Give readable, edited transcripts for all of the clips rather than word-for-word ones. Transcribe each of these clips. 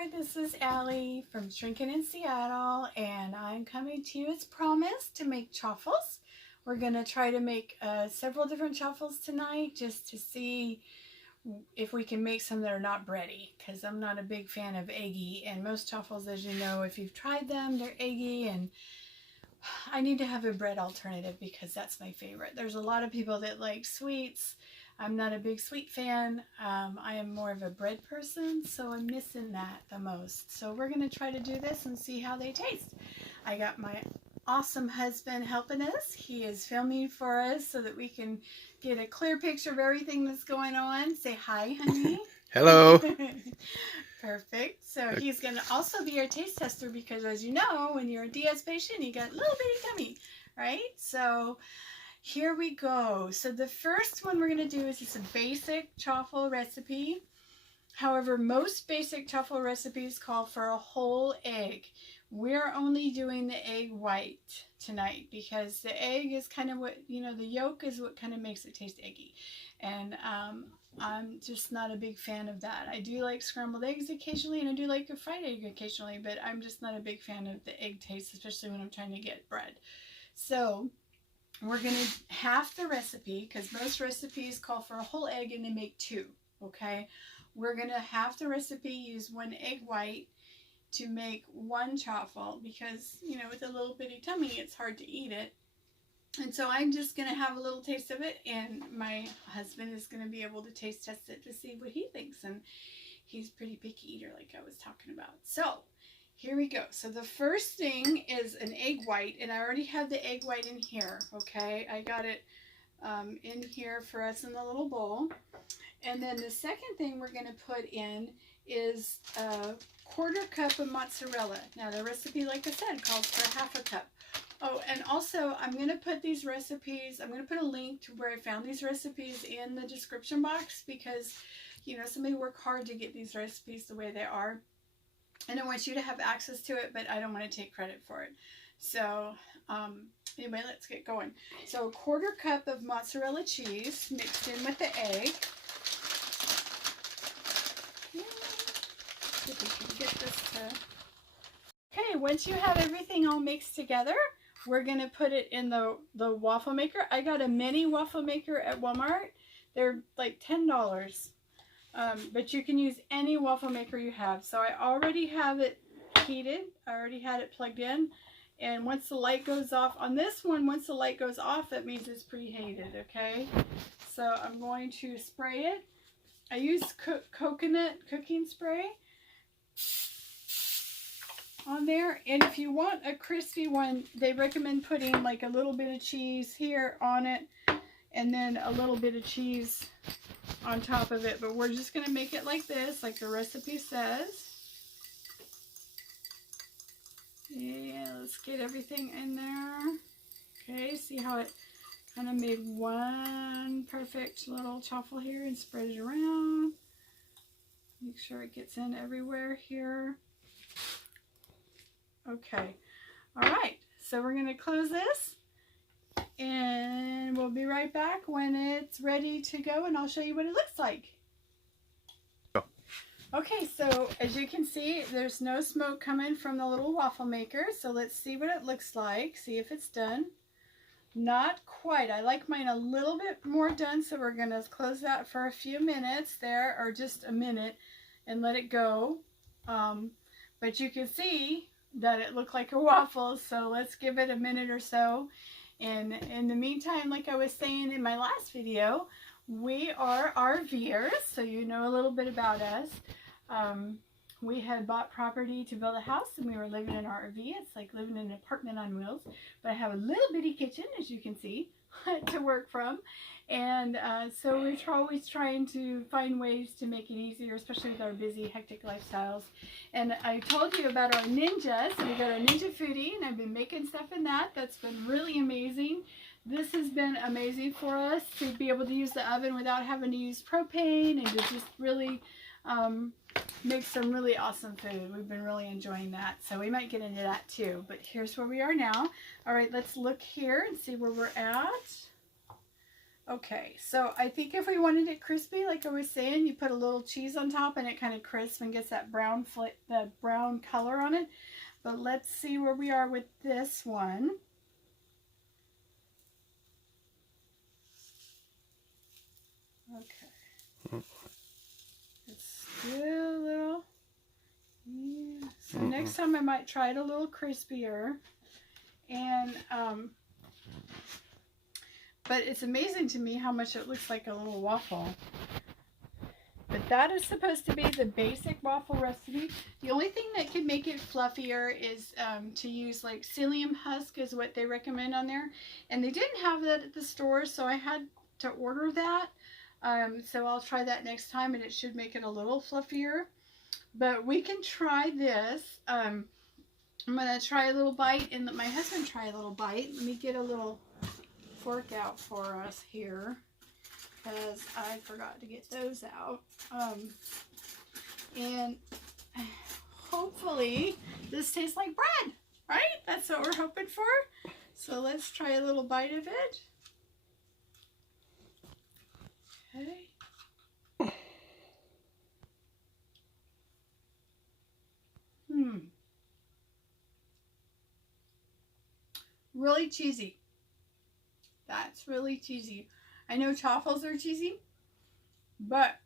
there, this is Allie from Shrinking in Seattle, and I'm coming to you as promised to make chaffles. We're going to try to make several different chaffles tonight just to see if we can make some that are not bready, because I'm not a big fan of eggy, and most chaffles, as you know, if you've tried them, they're eggy, and I need to have a bread alternative because that's my favorite. There's a lot of people that like sweets. I'm not a big sweet fan. I am more of a bread person, so I'm missing that the most. So we're going to try to do this and see how they taste. I got my awesome husband helping us. He is filming for us so that we can get a clear picture of everything that's going on. Say hi, honey. Hello. Perfect. So he's going to also be our taste tester because, as you know, when you're a DS patient, you got a little bitty tummy, right? So here we go. So the first one we're going to do is just a basic chaffle recipe. However, most basic chaffle recipes call for a whole egg. We're only doing the egg white tonight because the egg is kind of what, you know, the yolk is what kind of makes it taste eggy. And I'm just not a big fan of that. I do like scrambled eggs occasionally, and I do like a fried egg occasionally, but I'm just not a big fan of the egg taste, especially when I'm trying to get bread. So we're going to half the recipe because most recipes call for a whole egg and they make two, okay? We're going to half the recipe, use one egg white to make one chaffle because, you know, with a little bitty tummy, it's hard to eat it. And so I'm just going to have a little taste of it, and my husband is going to be able to taste test it to see what he thinks. And he's a pretty picky eater like I was talking about. So here we go. So the first thing is an egg white, and I already have the egg white in here, okay? I got it in here for us in the little bowl. And then the second thing we're going to put in is a 1/4 cup of mozzarella. Now the recipe, like I said, calls for 1/2 cup. Oh, and also I'm going to put these recipes, I'm going to put a link to where I found these recipes in the description box because, you know, somebody worked hard to get these recipes the way they are. And I want you to have access to it, but I don't want to take credit for it. So anyway, let's get going. So 1/4 cup of mozzarella cheese mixed in with the egg. See if we can get this to... Okay, once you have everything all mixed together, we're going to put it in the waffle maker. I got a mini waffle maker at Walmart. They're like $10. But you can use any waffle maker you have. So I already have it heated. I already had it plugged in. And once the light goes off, on this one, once the light goes off, that means it's preheated, okay? So I'm going to spray it. I use coconut cooking spray on there. And if you want a crispy one, they recommend putting like a little bit of cheese here on it and then a little bit of cheese on top of it. But we're just going to make it like this, like the recipe says. Yeah, let's get everything in there. Okay, see how it kind of made one perfect little chaffle here and spread it around. Make sure it gets in everywhere here. Okay, all right, so we're going to close this and we'll be right back when it's ready to go, and I'll show you what it looks like. Okay, so as you can see, there's no smoke coming from the little waffle maker, so let's see what it looks like, see if it's done. Not quite. I like mine a little bit more done, so we're going to close that for a few minutes there, or just a minute, and let it go. But you can see that it looked like a waffle, so let's give it a minute or so. And in the meantime, like I was saying in my last video, we are RVers, so you know a little bit about us. We had bought property to build a house, and we were living in an RV. It's like living in an apartment on wheels, but I have a little bitty kitchen, as you can see, to work from. And so we're always trying to find ways to make it easier, especially with our busy, hectic lifestyles. And I told you about our Ninja, so we got our Ninja Foodie, and I've been making stuff in that. That's been really amazing. This has been amazing for us to be able to use the oven without having to use propane, and to just really make some really awesome food. We've been really enjoying that, so we might get into that too. But here's where we are now. All right, let's look here and see where we're at. Okay, so I think if we wanted it crispy, like I was saying, you put a little cheese on top and it kind of crisps and gets that brown color on it. But let's see where we are with this one. Okay. It's still a little, yeah. So next time I might try it a little crispier. And, but it's amazing to me how much it looks like a little waffle. But that is supposed to be the basic waffle recipe. The only thing that could make it fluffier is to use like psyllium husk is what they recommend on there. And they didn't have that at the store, so I had to order that. So I'll try that next time, and it should make it a little fluffier. But we can try this. I'm going to try a little bite and let my husband try a little bite. Let me get a little fork out for us here, because I forgot to get those out. And hopefully this tastes like bread, right? That's what we're hoping for. So let's try a little bite of it. Okay. Really cheesy. That's really cheesy. I know chaffles are cheesy, but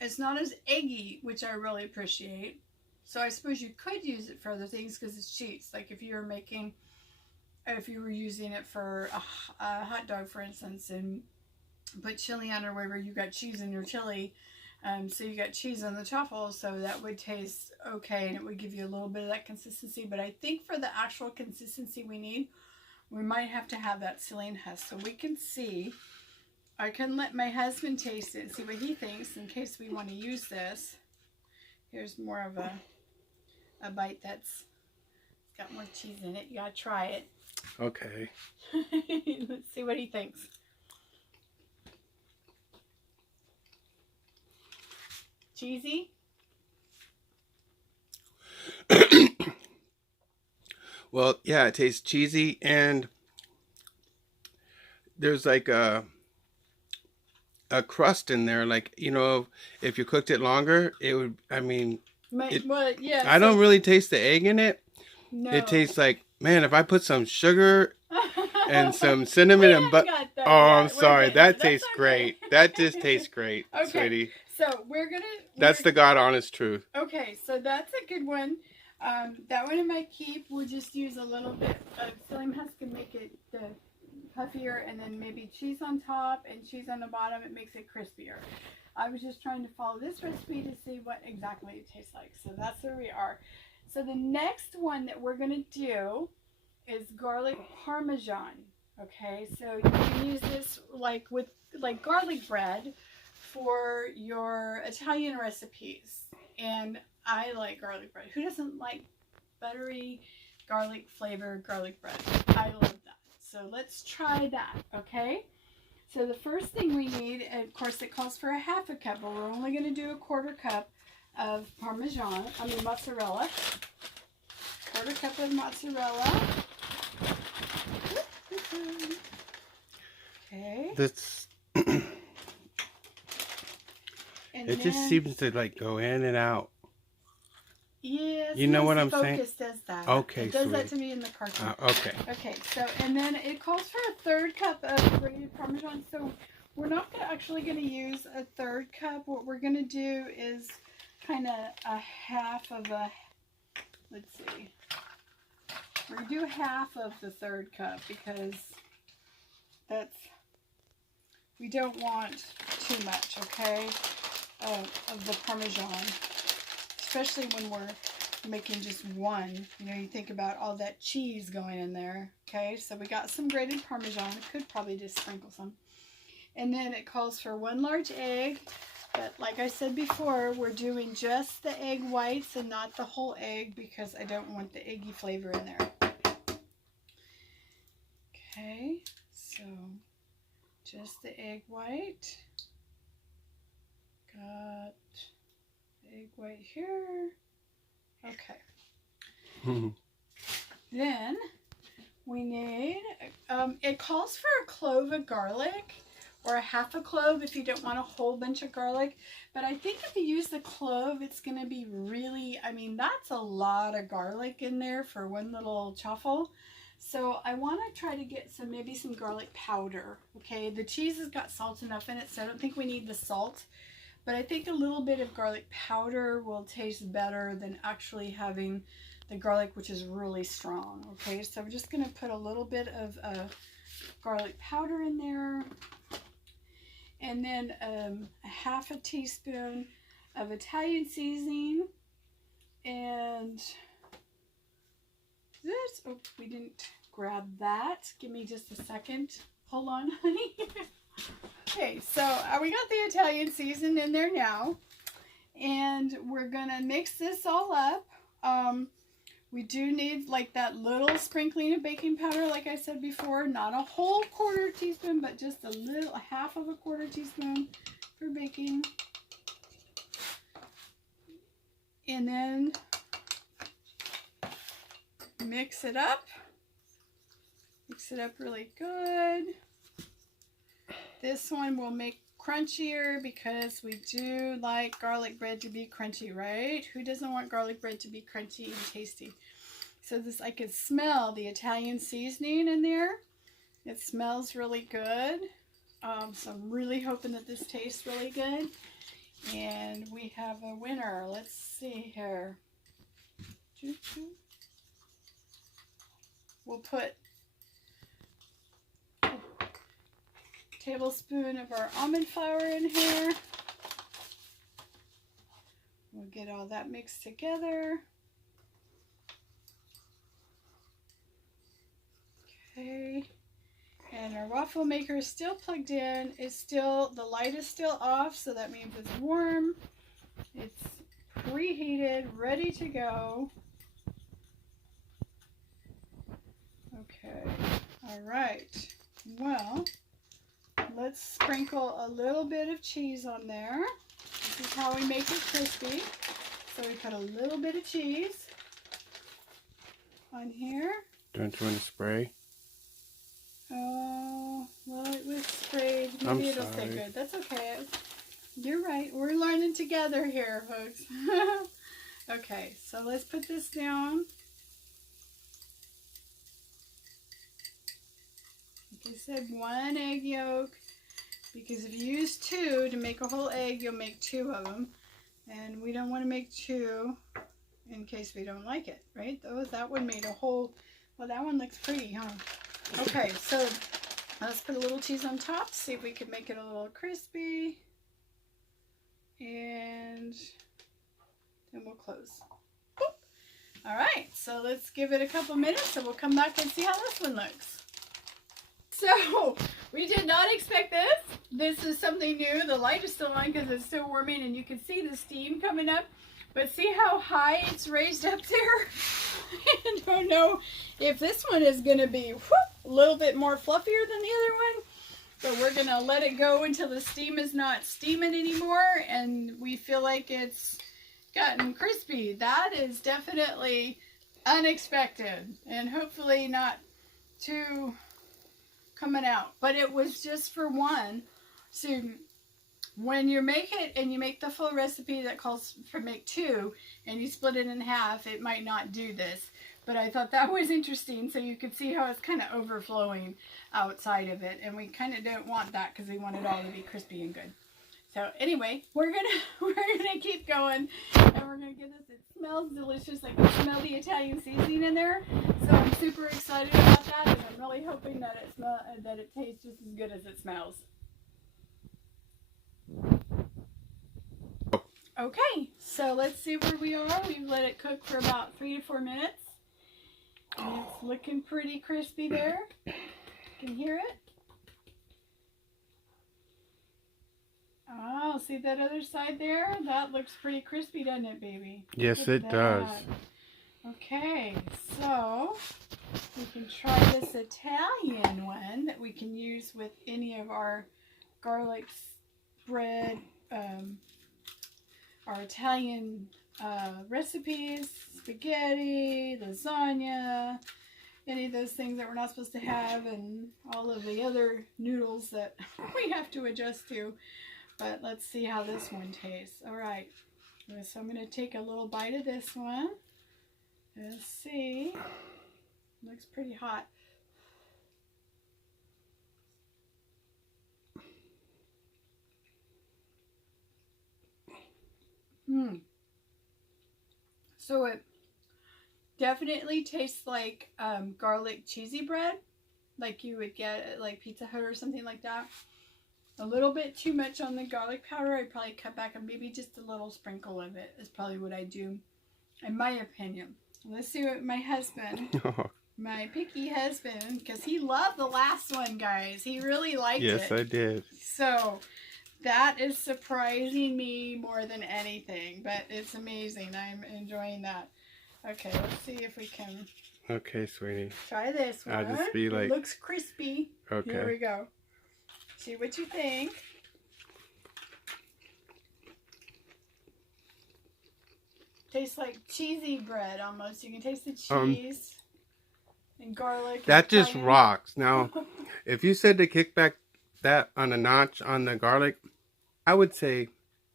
it's not as eggy, which I really appreciate. So I suppose you could use it for other things because it's cheese. Like if you were using it for a hot dog, for instance, and put chili on or whatever, you got cheese in your chili. So you got cheese on the chaffles, so that would taste okay, and it would give you a little bit of that consistency. But I think for the actual consistency we need, we might have to have that psyllium husk. So we can see. I can let my husband taste it and see what he thinks in case we want to use this. Here's more of a bite that's got more cheese in it. You gotta try it. Okay. Let's see what he thinks. Cheesy? Well, yeah, it tastes cheesy, and there's like a crust in there. Like, you know, if you cooked it longer, it would, I mean, yeah. I don't really taste the egg in it. No. It tastes like, man, if I put some sugar and some cinnamon and butter. Oh, I'm sorry. That tastes great. That just tastes great, okay. Sweetie. So That's the God honest truth. Okay, so that's a good one. That one I might keep. We'll just use a little bit of psyllium husk and make it puffier, and then maybe cheese on top and cheese on the bottom. It makes it crispier. I was just trying to follow this recipe to see what exactly it tastes like. So that's where we are. So the next one that we're going to do is garlic parmesan. Okay, so you can use this with garlic bread for your Italian recipes. And I like garlic bread. Who doesn't like buttery garlic flavored garlic bread? I love that. So let's try that, okay? So the first thing we need, and of course it calls for a half a cup, but we're only going to do a quarter cup of mozzarella. Quarter cup of mozzarella. Okay. That's it just seems to like go in and out. Yes. You know what I'm saying? Focus does that. Okay, it does sweet. that to me in the cartoon. Okay. Okay, so, and then it calls for a third cup of grated Parmesan. So we're not actually going to use a third cup. What we're going to do is kind of a half of a, let's see. We're going to do half of the third cup because we don't want too much, okay, of the Parmesan. Especially when we're making just one. You know, you think about all that cheese going in there. Okay, so we got some grated Parmesan. Could probably just sprinkle some. And then it calls for 1 large egg. But like I said before, we're doing just the egg whites and not the whole egg because I don't want the eggy flavor in there. Okay, so just the egg white. Got egg white here. Okay. Then we need, it calls for a clove of garlic or a half a clove if you don't want a whole bunch of garlic. But I think if you use the clove, it's going to be really, I mean, that's a lot of garlic in there for one little chaffel. So I want to try to get some, maybe some garlic powder. Okay, the cheese has got salt enough in it, so I don't think we need the salt. But I think a little bit of garlic powder will taste better than actually having the garlic, which is really strong. Okay, so I'm just going to put a little bit of garlic powder in there. And then a half a teaspoon of Italian seasoning. And this, oh, we didn't grab that. Give me just a second. Hold on, honey. Okay, so we got the Italian season in there now. And we're going to mix this all up. We do need like that little sprinkling of baking powder, like I said before. Not a whole quarter teaspoon, but just a little, a half of a quarter teaspoon for baking. And then mix it up. Mix it up really good. This one will make crunchier because we do like garlic bread to be crunchy, right? Who doesn't want garlic bread to be crunchy and tasty? So this, I could smell the Italian seasoning in there. It smells really good. So I'm really hoping that this tastes really good. And we have a winner. Let's see here. We'll put a tablespoon of our almond flour in here. We'll get all that mixed together. Okay. And our waffle maker is still plugged in. It's still, the light is still off, so that means it's warm. It's preheated, ready to go. Okay. All right. Well, let's sprinkle a little bit of cheese on there. This is how we make it crispy. So we put a little bit of cheese on here. Don't you want to spray? Oh, well, it was sprayed. Maybe it'll stay good. That's okay. You're right. We're learning together here, folks. Okay, so let's put this down. Like I said, 1 egg yolk. Because if you use 2 to make a whole egg, you'll make 2 of them. And we don't want to make 2 in case we don't like it, right? Oh, that one made a whole, well, that one looks pretty, huh? Okay, so let's put a little cheese on top, see if we can make it a little crispy. And then we'll close. Boop. All right, so let's give it a couple minutes and we'll come back and see how this one looks. So, we did not expect this. This is something new. The light is still on because it's still warming and you can see the steam coming up. But see how high it's raised up there? I don't know if this one is going to be a little bit more fluffier than the other one. But we're going to let it go until the steam is not steaming anymore and we feel like it's gotten crispy. That is definitely unexpected and hopefully not too coming out. But it was just for one. So when you make it and you make the full recipe that calls for make 2 and you split it in half, it might not do this. But I thought that was interesting so you could see how it's kind of overflowing outside of it. And we kind of don't want that because we want it all to be crispy and good. So anyway, we're gonna keep going and we're gonna get this. It smells delicious. I can smell the Italian seasoning in there. So I'm super excited about that and I'm really hoping that it tastes just as good as it smells. Okay, so let's see where we are. We've let it cook for about 3 to 4 minutes. And it's looking pretty crispy there. You can hear it. Oh, see that other side there? That looks pretty crispy, doesn't it, baby? Yes, it does. Okay, so we can try this Italian one that we can use with any of our garlic bread, our Italian recipes, spaghetti, lasagna. any of those things that we're not supposed to have, and all of the other noodles that we have to adjust to. But let's see how this one tastes. All right, so I'm going to take a little bite of this one. Let's see. Looks pretty hot. So it definitely tastes like garlic cheesy bread, like you would get at like Pizza Hut or something like that. A little bit too much on the garlic powder. I'd probably cut back and maybe just a little sprinkle of it is probably what I do, in my opinion. Let's see what my husband, my picky husband, because he loved the last one, guys. He really liked it. Yes, I did. So that is surprising me more than anything, but it's amazing. I'm enjoying that. Okay, let's see if we can. Okay, sweetie. Try this one. I'll just be like. It looks crispy. Okay. Here we go. See what you think. Tastes like cheesy bread almost. You can taste the cheese and garlic. That just rocks. Now, if you said to kick back that on a notch on the garlic, I would say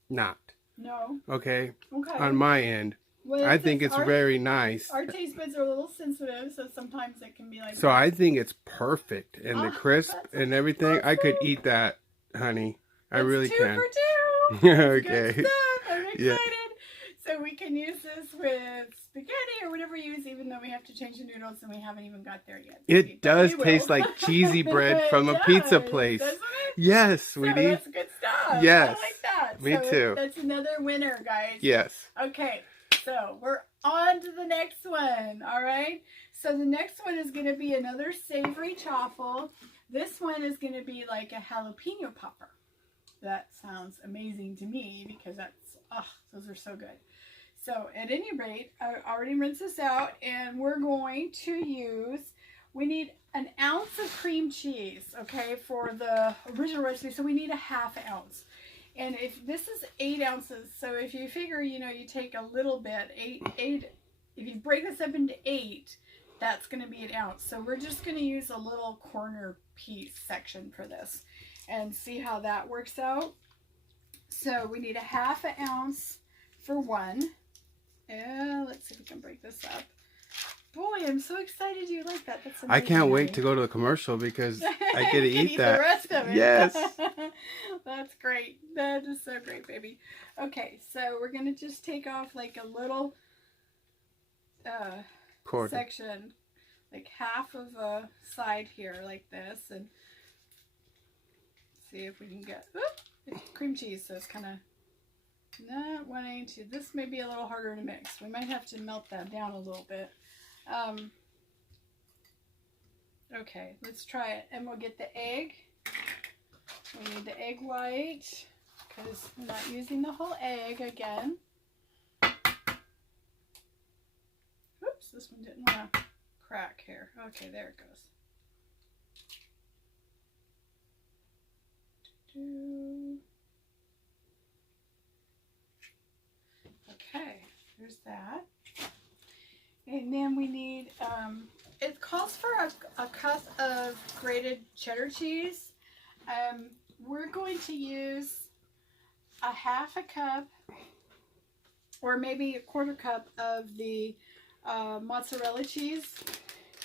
not. No. Okay? Okay. On my end. Well, I think it's very nice. Our taste buds are a little sensitive, so sometimes it can be like. So I think it's perfect. And the crisp and everything, I could eat that, honey. I really can. 2 for 2. Okay. Good stuff. I'm excited. Yeah. So we can use this with spaghetti or whatever you use, even though we have to change the noodles and we haven't even got there yet. It does taste like cheesy bread from a pizza place. Doesn't it? Yes, sweetie. So that's good stuff. Yes. I like that. Me too. That's another winner, guys. Yes. Okay. So we're on to the next one. All right. So the next one is going to be another savory chaffle. This one is going to be like a jalapeno popper. That sounds amazing to me because those are so good. So at any rate, I already rinsed this out, and we're going to use, we need an ounce of cream cheese, okay, for the original recipe. So we need a ½ ounce. And if this is 8 ounces, so if you figure, you take a little bit, eight, if you break this up into 8, that's going to be 1 ounce. So we're just going to use a little corner piece section for this and see how that works out. So we need a ½ ounce for one. Yeah, let's see if we can break this up. Boy, I'm so excited you like that. That's amazing. I can't wait to go to the commercial because I get to eat that. The rest of it. Yes. That's great. That is so great, baby. Okay, so we're going to just take off like a little section, like half of a side here like this, and see if we can get cream cheese, so it's kind of not wanting to. This may be a little harder to mix. We might have to melt that down a little bit. Okay, let's try it. And we'll get the egg. We need the egg white because we're not using the whole egg again. Oops, this one didn't want to crack here. Okay, there it goes. Okay, there's that. And then we need, it calls for a cup of grated cheddar cheese. We're going to use a ½ cup or maybe a ¼ cup of the mozzarella cheese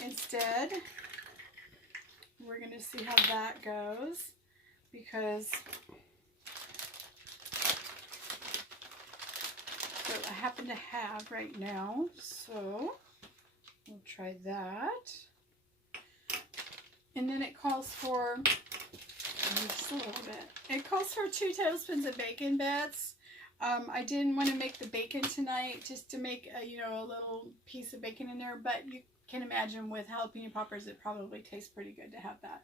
instead. We're going to see how that goes because I happen to have right now, so we'll try that. And then it calls for just a little bit. It calls for 2 tablespoons of bacon bits. I didn't want to make the bacon tonight just to make a little piece of bacon in there, but you can imagine with jalapeno poppers it probably tastes pretty good to have that.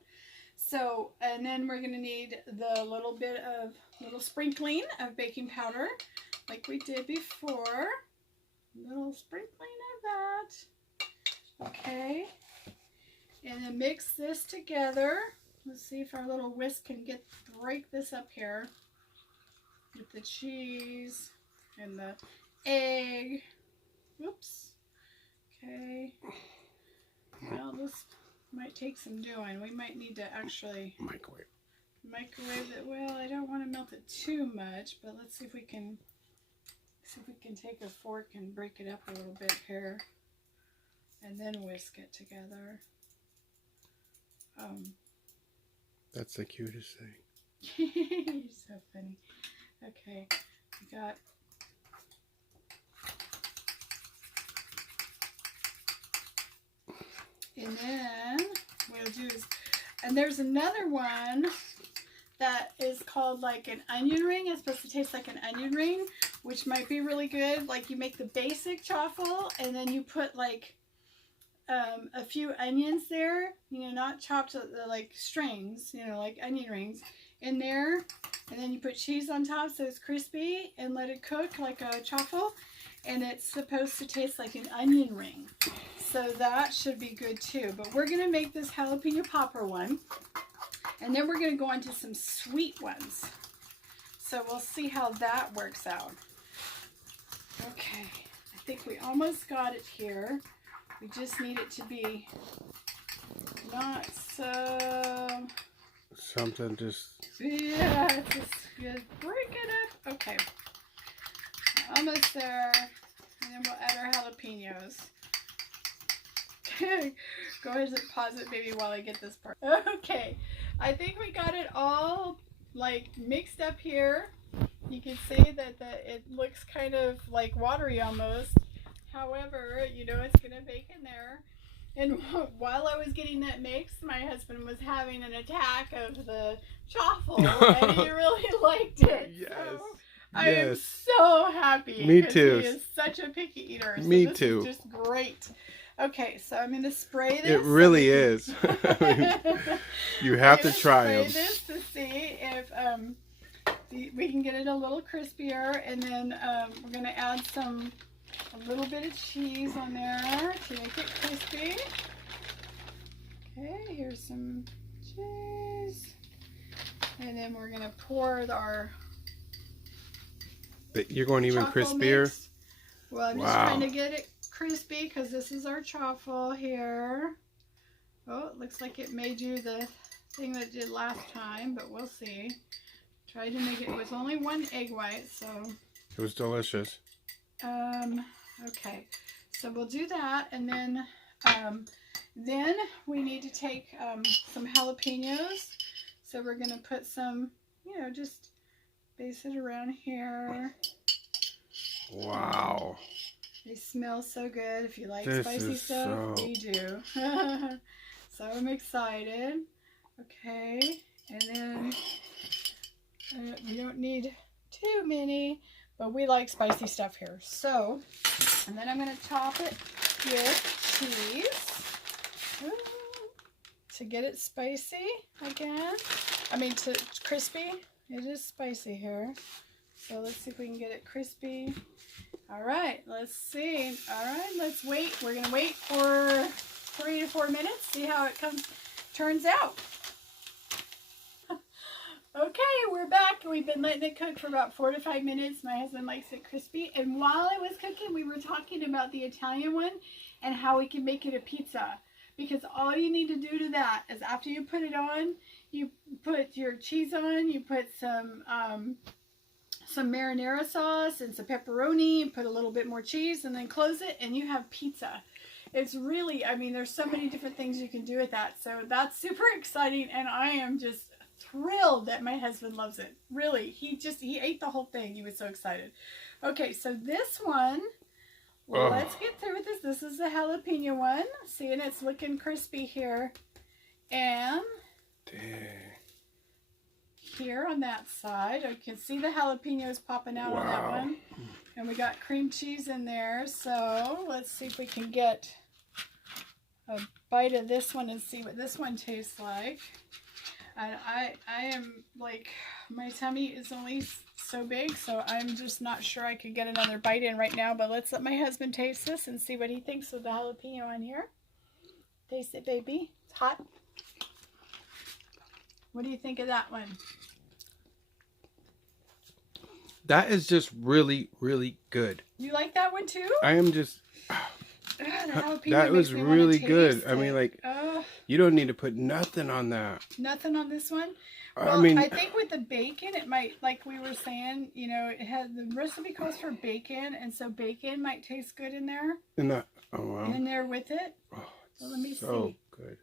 So, and then we're going to need the little sprinkling of baking powder like we did before. A little sprinkling of that. Okay. And then mix this together. Let's see if our little whisk can break this up here with the cheese and the egg. Oops. Okay. Well, this might take some doing. We might need to actually microwave it. Well, I don't want to melt it too much, but let's see if we can take a fork and break it up a little bit here, and then whisk it together. That's the cutest thing. You're so funny. Okay, we got. And then what I'll do is, and there's another one that is called like an onion ring. It's supposed to taste like an onion ring, which might be really good. Like you make the basic chaffle and then you put like a few onions there, you know, not chopped like strings, you know, like onion rings in there. And then you put cheese on top so it's crispy and let it cook like a chaffle. And it's supposed to taste like an onion ring. So that should be good too. But we're going to make this jalapeno popper one. And then we're going to go on to some sweet ones. So we'll see how that works out. Okay. I think we almost got it here. We just need it to be not so... Something just... Yeah, just break it up. Okay. Almost there. And then we'll add our jalapenos. Go ahead and pause it maybe while I get this part. Okay. I think we got it all like mixed up here. You can see that it looks kind of like watery almost. However, you know it's going to bake in there. And while I was getting that mixed, my husband was having an attack of the chaffle, and he really liked it. Yes. So I am so happy. Me too. He is such a picky eater. So Me this too. is just great. Okay, so I'm going to spray this. It really is. You have to try them. Spray this to see if we can get it a little crispier, and then we're going to add a little bit of cheese on there to make it crispy. Okay, here's some cheese. And then we're going to pour our... You're going even crispier? Mix. Well, I'm just trying to get it crispy because this is our chaffle here. Oh, it looks like it made you the thing that it did last time, but we'll see. Tried to make it with only one egg white, so... It was delicious. Okay, so we'll do that, and then we need to take some jalapenos. So we're going to put some, you know, just base it around here. Wow. They smell so good. If you like This spicy stuff, we do. So I'm excited. Okay, and then we don't need too many, but we like spicy stuff here. So, and then I'm going to top it with cheese to get it spicy again. I mean, to crispy. It is spicy here. So let's see if we can get it crispy. All right, let's see. All right, let's wait. We're going to wait for 3 to 4 minutes, see how it turns out. Okay, we're back. We've been letting it cook for about 4 to 5 minutes. My husband likes it crispy. And while I was cooking, we were talking about the Italian one and how we can make it a pizza. Because all you need to do to that is after you put it on, you put your cheese on, you put some marinara sauce and some pepperoni, and put a little bit more cheese, and then close it, and you have pizza. It's really, I mean, there's so many different things you can do with that. So that's super exciting, and I am just thrilled that my husband loves it. Really, he ate the whole thing. He was so excited. Okay, so this one, let's get through with this. This is the jalapeno one. See, and it's looking crispy here. And here on that side, I can see the jalapenos popping out on that one. And we got cream cheese in there. So let's see if we can get a bite of this one and see what this one tastes like. And I am like, my tummy is only so big, so I'm just not sure I could get another bite in right now. But let's let my husband taste this and see what he thinks of the jalapeno on here. Taste it, baby. It's hot. What do you think of that one? That is just really, really good. You like that one too? I am just... The jalapeno That makes was me wanna really taste good. I it. mean, like, you don't need to put nothing on that. Nothing on this one? I Well, mean, I think with the bacon, it might, like we were saying, you know, it had the recipe calls for bacon, and so bacon might taste good in there. Oh wow. In there with it. Oh, So let me so see. good.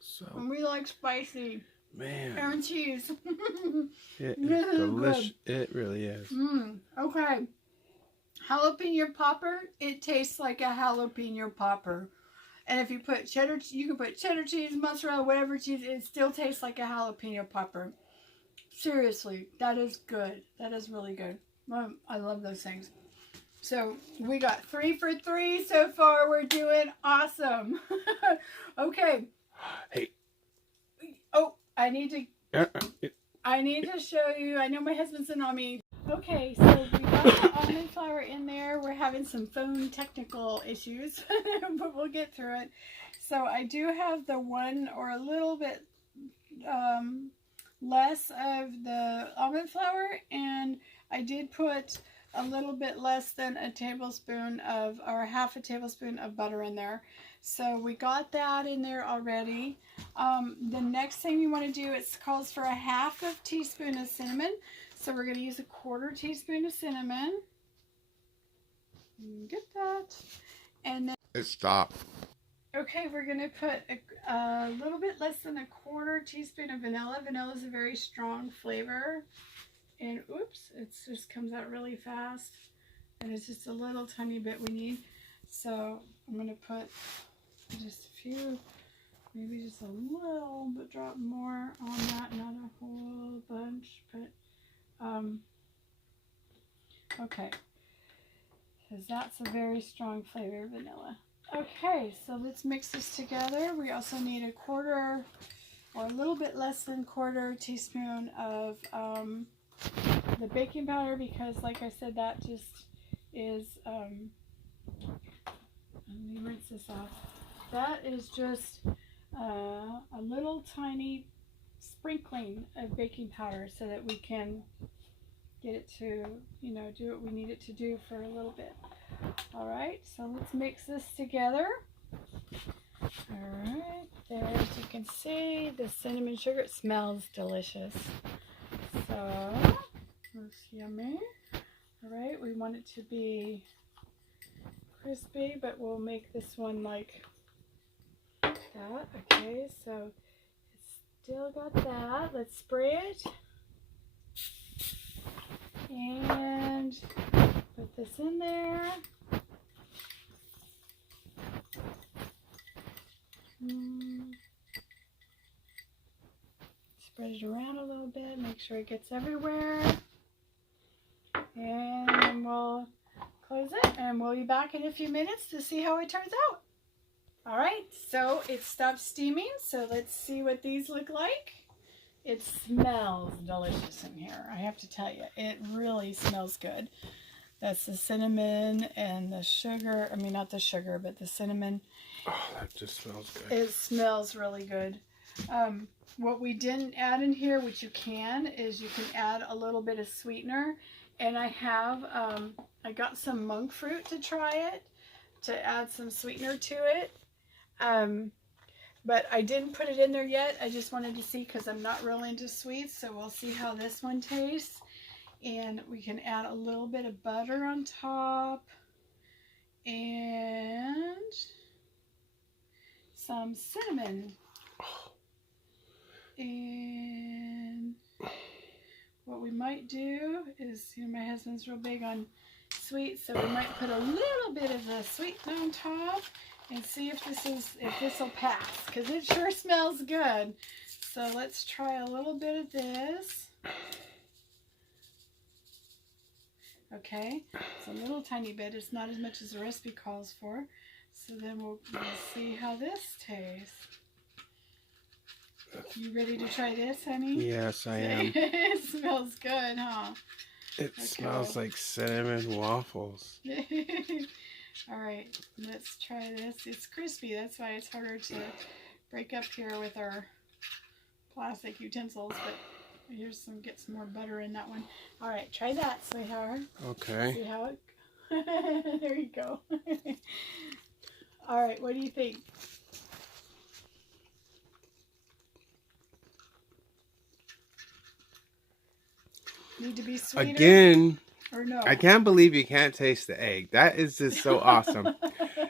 So. And we like spicy. Man. And cheese. It is delicious. It really is. Okay. Jalapeno popper. It tastes like a jalapeno popper. And if you put cheddar, you can put cheddar cheese, mozzarella, whatever cheese. It still tastes like a jalapeno popper. Seriously, that is good. That is really good. I love those things. So we got 3 for 3 so far. We're doing awesome. Okay. Hey. Oh, I need to show you. I know my husband's in on me. Okay, so we got the almond flour in there. We're having some phone technical issues, but we'll get through it. So I do have the one or a little bit less of the almond flour, and I did put a little bit less than a tablespoon of, or half a tablespoon of butter in there. So we got that in there already. The next thing you want to do, it calls for a half of teaspoon of cinnamon. So we're going to use a 1/4 teaspoon of cinnamon. Get that. And then It stopped. okay, we're going to put a little bit less than a 1/4 teaspoon of vanilla. Vanilla is a very strong flavor. And oops, it just comes out really fast. And it's just a little tiny bit we need. So I'm going to put just a few, maybe just a little bit, drop more on that, not a whole bunch, but okay, because that's a very strong flavor, vanilla. Okay, so let's mix this together. We also need a 1/4 or a little bit less than 1/4 teaspoon of the baking powder, because like I said, that just is let me rinse this off. That is just a little tiny sprinkling of baking powder so that we can get it to, you know, do what we need it to do for a little bit. All right, so let's mix this together. All right, there, as you can see, the cinnamon sugar, it smells delicious. So, that's yummy. All right, we want it to be crispy, but we'll make this one like that. Okay, so it's still got that. Let's spray it and put this in there. Spread it around a little bit, make sure it gets everywhere. And then we'll close it, and we'll be back in a few minutes to see how it turns out. All right, so it stopped steaming, so let's see what these look like. It smells delicious in here, I have to tell you. It really smells good. That's the cinnamon and the sugar. I mean, not the sugar, but the cinnamon. Oh, that just smells good. It smells really good. What we didn't add in here, which you can, is you can add a little bit of sweetener. And I have, I got some monk fruit to try it, to add some sweetener to it. But I didn't put it in there yet. I just wanted to see, because I'm not real into sweets. So we'll see how this one tastes. And we can add a little bit of butter on top. And some cinnamon. And what we might do is, you know, my husband's real big on sweet, so we might put a little bit of the sweetener on top and see if this will pass, because it sure smells good. So let's try a little bit of this. Okay, it's a little tiny bit. It's not as much as the recipe calls for. So then we'll see how this tastes. You ready to try this, honey? Yes, I am. It smells good, huh? It smells like cinnamon waffles. All right, let's try this. It's crispy. That's why it's harder to break up here with our plastic utensils. But here's get some more butter in that one. All right, try that, sweetheart. Okay. See how it There you go. All right, what do you think? Need to be sweeter? Again, or no? I can't believe you can't taste the egg. That is just so awesome.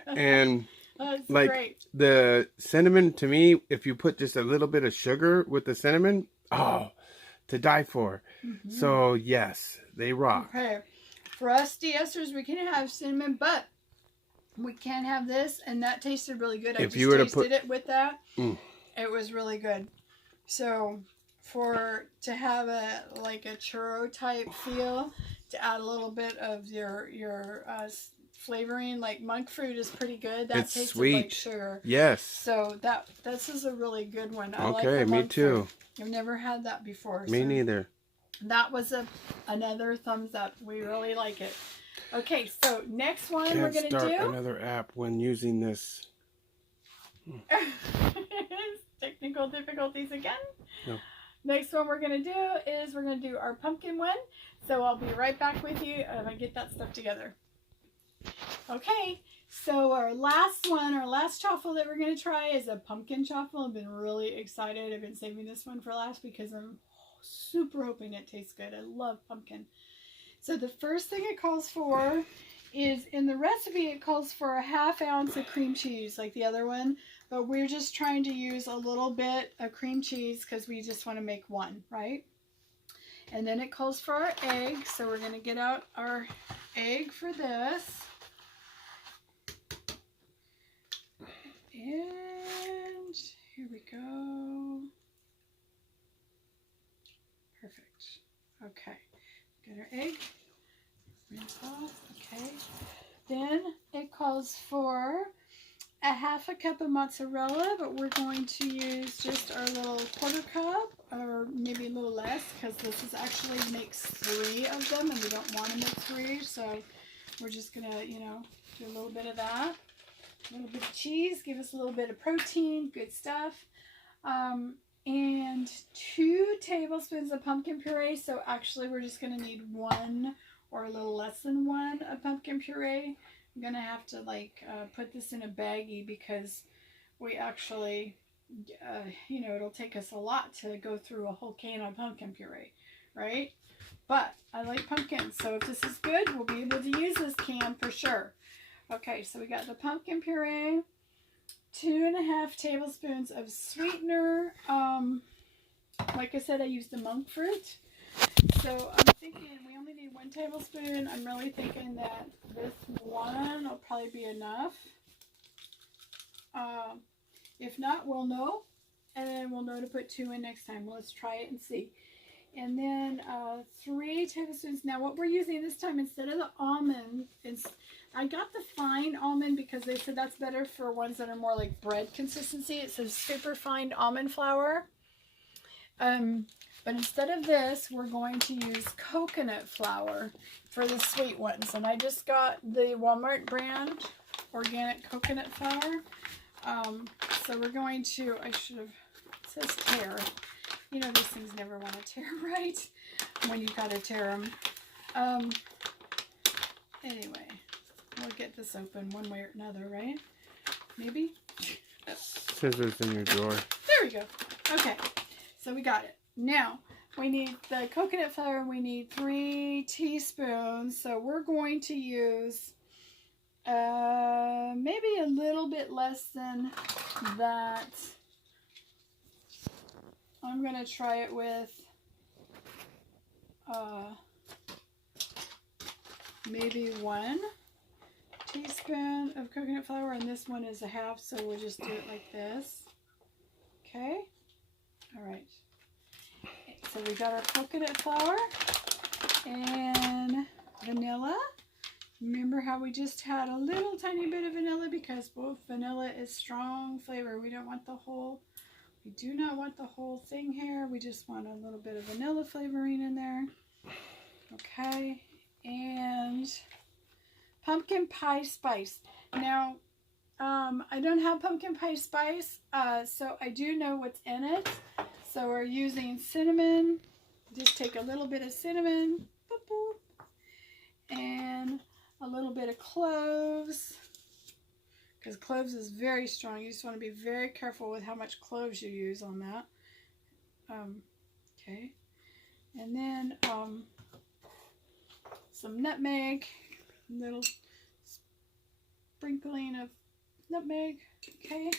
And that's like great. The cinnamon, to me, if you put just a little bit of sugar with the cinnamon, oh, to die for. Mm-hmm. So yes, they rock. Okay, for us de-esters, we can have cinnamon, but we can't have this, and that tasted really good. I just tasted it with that. It was really good. So to have like a churro type feel, to add a little bit of your flavoring, like monk fruit is pretty good. That tastes sweet. Like sugar. Yes. So this is a really good one. I okay, like the me monk too. Fruit. I've never had that before. Me neither. That was another thumbs up. We really like it. Okay, so next one Can't we're gonna start do another app when using this. Technical difficulties again. No. Next one we're going to do is we're going to do our pumpkin one. So I'll be right back with you if I get that stuff together. Okay, so our last chaffle that we're going to try is a pumpkin chaffle. I've been really excited. I've been saving this one for last because I'm super hoping it tastes good. I love pumpkin. So the first thing it calls for is, in the recipe, it calls for a 1/2 ounce of cream cheese like the other one. But we're just trying to use a little bit of cream cheese because we just want to make one, right? And then it calls for our egg. So we're going to get out our egg for this. And here we go. Perfect. Okay. Get our egg. Rinse off. Okay. Then it calls for a 1/2 cup of mozzarella, but we're going to use just our little 1/4 cup, or maybe a little less, because this is actually makes 3 of them, and we don't want to make 3, so we're just gonna, do a little bit of that. A little bit of cheese, give us a little bit of protein, good stuff. And 2 tablespoons of pumpkin puree, so actually we're just gonna need 1 or a little less than 1 of pumpkin puree. I'm going to have to put this in a baggie because we actually, it'll take us a lot to go through a whole can of pumpkin puree, right? But I like pumpkin, so if this is good, we'll be able to use this can for sure. Okay, so we got the pumpkin puree, 2.5 tablespoons of sweetener. Like I said, I used the monk fruit. So I'm thinking we only need 1 tablespoon. I'm really thinking that this one will probably be enough. If not, we'll know. And then we'll know to put 2 in next time. Well, let's try it and see. And then 3 tablespoons. Now what we're using this time, instead of the almond, I got the fine almond because they said that's better for ones that are more like bread consistency. It says super fine almond flour. But instead of this, we're going to use coconut flour for the sweet ones. And I just got the Walmart brand organic coconut flour. So we're going to, it says tear. You know, these things never want to tear right when you gotta tear them. Anyway, we'll get this open one way or another, right? Maybe? Scissors in your drawer. There we go. Okay, so we got it. Now, we need the coconut flour. We need 3 teaspoons. So we're going to use maybe a little bit less than that. I'm going to try it with maybe 1 teaspoon of coconut flour, and this one is a 1/2, so we'll just do it like this. Okay? All right. So we got our coconut flour and vanilla. Remember how we just had a little tiny bit of vanilla because both vanilla is strong flavor. We do not want the whole thing here. We just want a little bit of vanilla flavoring in there. Okay. And pumpkin pie spice. Now, I don't have pumpkin pie spice, so I do know what's in it. So we're using cinnamon. Just take a little bit of cinnamon, boop, boop, and a little bit of cloves, because cloves is very strong. You just want to be very careful with how much cloves you use on that. Okay. And then some nutmeg, a little sprinkling of nutmeg. Okay.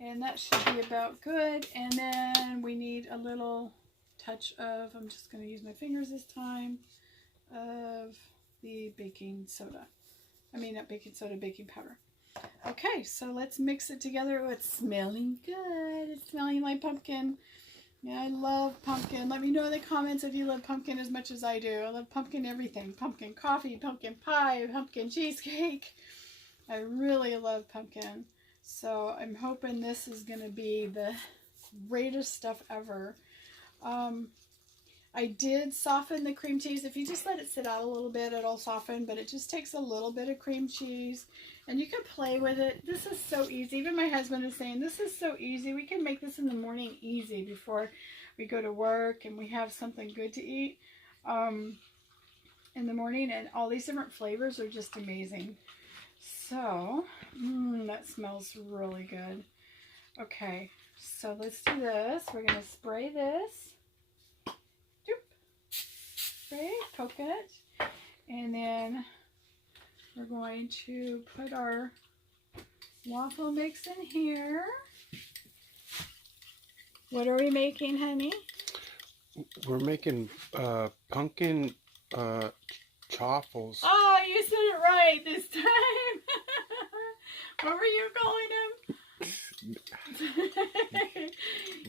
And that should be about good. And then we need a little touch of, I'm just going to use my fingers this time, of the baking soda. I mean, not baking soda, baking powder. Okay, so let's mix it together. Oh, it's smelling good. It's smelling like pumpkin. Yeah, I love pumpkin. Let me know in the comments if you love pumpkin as much as I do. I love pumpkin everything. Pumpkin coffee, pumpkin pie, pumpkin cheesecake. I really love pumpkin. So I'm hoping this is going to be the greatest stuff ever. I did soften the cream cheese. If you just let it sit out a little bit, it'll soften, but it just takes a little bit of cream cheese. And you can play with it. This is so easy. Even my husband is saying, this is so easy. We can make this in the morning easy before we go to work and we have something good to eat in the morning. And all these different flavors are just amazing. So, that smells really good. Okay, so let's do this. We're going to spray this. Spray, poke it. And then we're going to put our waffle mix in here. What are we making, honey? We're making pumpkin chaffles. Oh, you said it right this time. What were you calling them?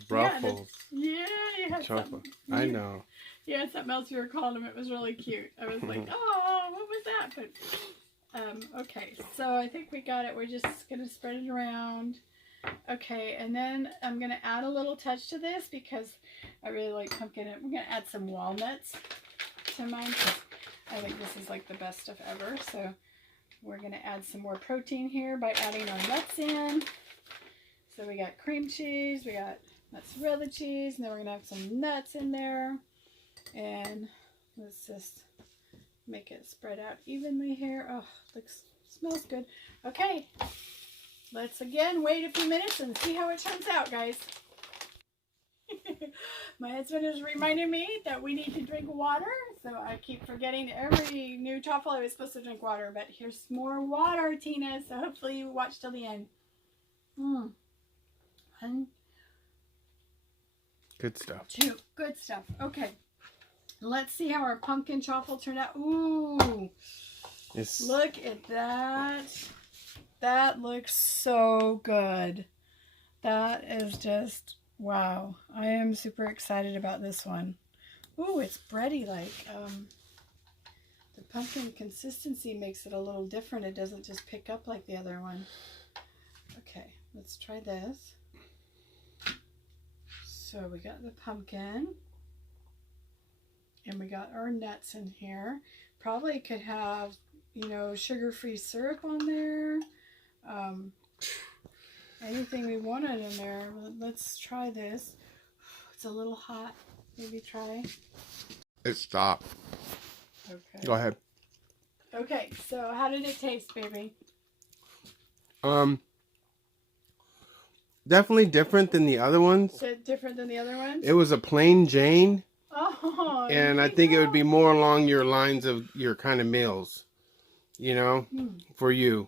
Ruffles. Yeah, you had Chaffles. something. I know. Yeah, something else you were calling them. It was really cute. I was like, oh, what was that? But okay, so I think we got it. We're just going to spread it around. Okay, and then I'm going to add a little touch to this because I really like pumpkin. We're going to add some walnuts to mine. I think this is like the best stuff ever. So we're going to add some more protein here by adding our nuts in. So we got cream cheese, we got mozzarella cheese, and then we're going to have some nuts in there. And let's just make it spread out evenly here. Oh, smells good. Okay, let's again wait a few minutes and see how it turns out, guys. My husband is reminding me that we need to drink water, so I keep forgetting every new chaffle I was supposed to drink water, but here's more water, Tina, so hopefully you watch till the end. Good stuff. Good stuff. Okay. Let's see how our pumpkin chaffle turned out. Ooh. Yes. Look at that. That looks so good. That is just, wow. I am super excited about this one. Ooh, it's bready like. The pumpkin consistency makes it a little different. It doesn't just pick up like the other one. Okay, let's try this. So we got the pumpkin. And we got our nuts in here. Probably could have, sugar-free syrup on there. Anything we wanted in there. Let's try this. It's a little hot. Maybe try. It stopped. Okay. Go ahead. Okay, so how did it taste, baby? Definitely different than the other ones. Different than the other ones? It was a plain Jane. Oh, and I think it would be more along your lines of your kind of meals, for you.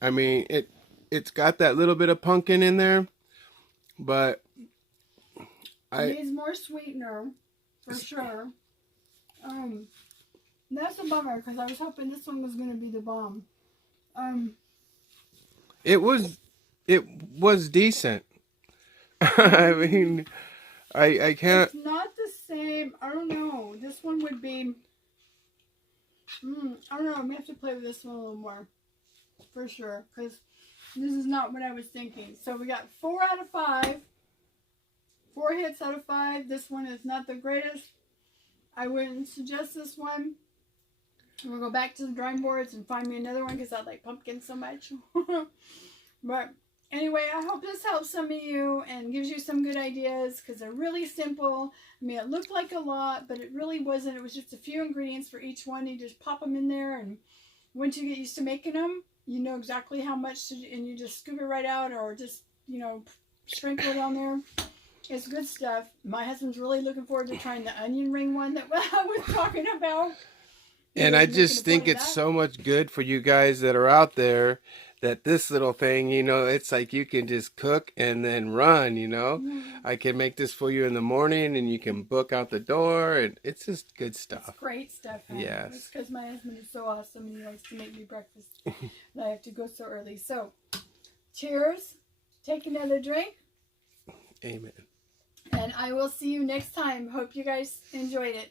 I mean, it's got that little bit of pumpkin in there, but it needs more sweetener, for sure. That's a bummer, because I was hoping this one was going to be the bomb. It was decent. I mean, I can't... It's not the same. I don't know. This one would be... I don't know. I'm going to have to play with this one a little more. For sure. Because this is not what I was thinking. So we got 4 out of 5. 4 hits out of 5. This one is not the greatest. I wouldn't suggest this one. We'll go back to the drawing boards and find me another one because I like pumpkin so much. But anyway, I hope this helps some of you and gives you some good ideas because they're really simple. I mean, it looked like a lot, but it really wasn't. It was just a few ingredients for each one. You just pop them in there and once you get used to making them, you know exactly how much to, and you just scoop it right out, or just, you know, sprinkle it on there. It's good stuff. My husband's really looking forward to trying the onion ring one that I was talking about. And I just think it's so much good for you guys that are out there, that this little thing, you know, it's like you can just cook and then run, you know. I can make this for you in the morning and you can book out the door, and it's just good stuff. It's great stuff, honey. Yes. It's because my husband is so awesome and he likes to make me breakfast. And I have to go so early. So, cheers. Take another drink. Amen. And I will see you next time. Hope you guys enjoyed it.